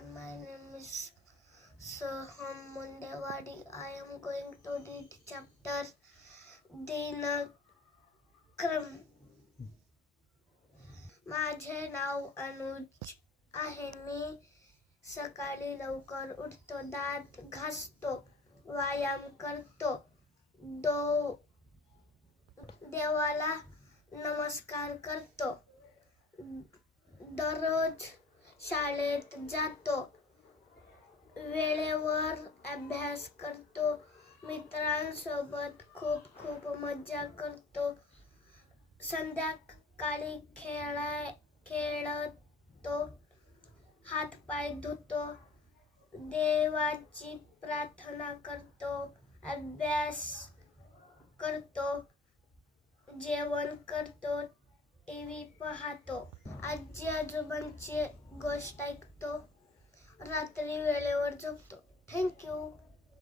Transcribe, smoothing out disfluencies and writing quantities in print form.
everyone, my name is Soham Mundewadi. I am going to read chapter दिनक्रम. माझे नाव अनुज आहे. मी सकाळी लवकर उठतो, दात घासतो, व्यायाम करतो, देवाला नमस्कार करतो, दररोज शाळेत जातो, वेळेवर अभ्यास करतो, मित्रांसोबत खूप मजा करतो, संध्याकाळी खेळतो, हातपाय धुतो, देवाची प्रार्थना करतो, अभ्यास करतो, जेवण करतो, टीव्ही पाहतो, आजी आजोबांची गोष्ट ऐकतो, रात्री वेळेवर झोपतो. थँक्यू.